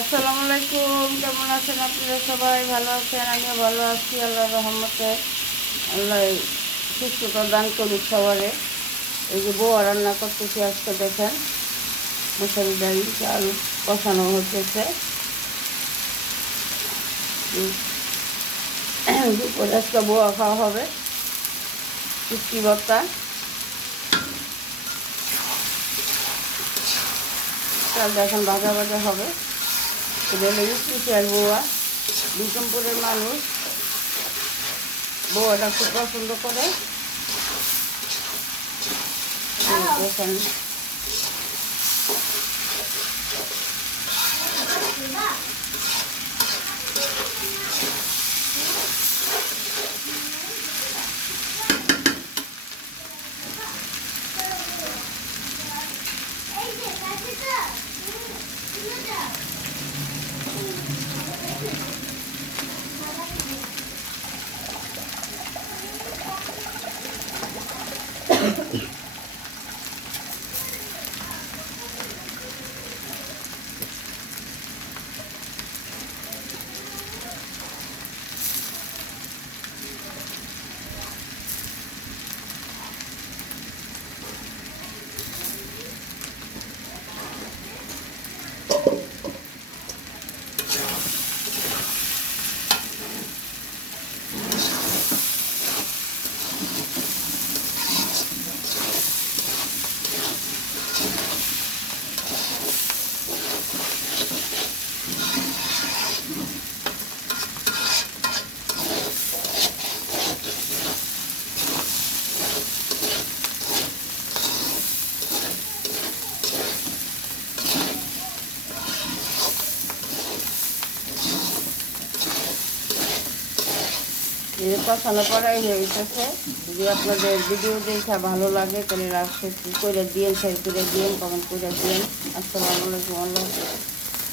আসসালামু আলাইকুম। কেমন আছেন আপনারা? সবাই ভালো আছেন? আমিও ভালো আছি, আল্লাহর রহমতে। আল্লাহ সুস্থতা দান করুক সবারে। এই যে বউ রান্না করতেছি আজকে, দেখেন মশারি ডাল চাল কষানো হতেছে। দুপুরে আজকে বোয়া খাওয়া হবে, পুষ্টি ভর্তা। চাল এখন ভাজা ভাজা হবে। এটা হলো স্পেশাল বোয়া। বিক্রমপুরের মানুষ বোয়াটা খুব পছন্দ করে। দেখেন কষানো করাই হয়ে গেছে। যদি আপনাদের ভিডিও দেখে ভালো লাগে তাহলে লাস্টে করে দিয়েন, শেয়ার করে দিয়েন, কমেন্ট করে দিয়েন। আসসালামু আলাইকুম। আল্লাহ হাফেজ।